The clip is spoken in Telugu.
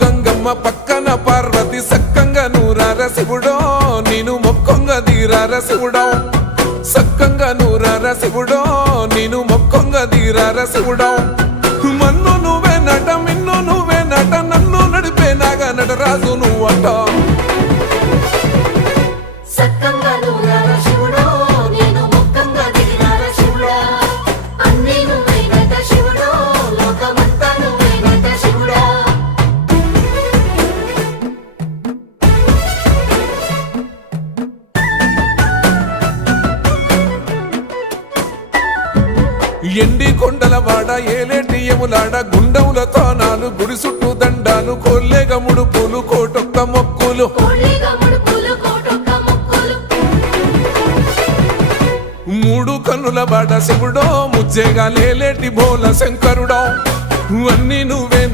గంగమ్మ పక్కన పార్వతి సక్కంగా నూరార శివుడో నేను మొక్కంగా తీరార శివుడో సక్కంగా నూరార శివుడో నేను మొక్కంగా తీరార శివుడో మన్ను నువ్వే నట మిన్ను నువ్వే నట నన్ను నడిపే నాగా నటరాజు నువ్వట సక్కంగా నూరార శివుడో నేను మొక్కంగా దిగినార శివుడా అన్నీ నువ్వేనట శివుడో లోకమంతా నువ్వేనట శివుడా ఎండి కొండల వాడ ఏలేటి యములాడ గుండములతో నాలు గుడి చుట్టూ దండాలు కోల్లేగ ముడుపులు కోటొక్క మొక్కులు కోళ్ళిగా ముడుపులు కోటొక్క మొక్కులు మూడు కన్నుల వాడ శివుడో ముజ్జేగా లేలేటి భోల శంకరుడో అన్నీ నువ్వే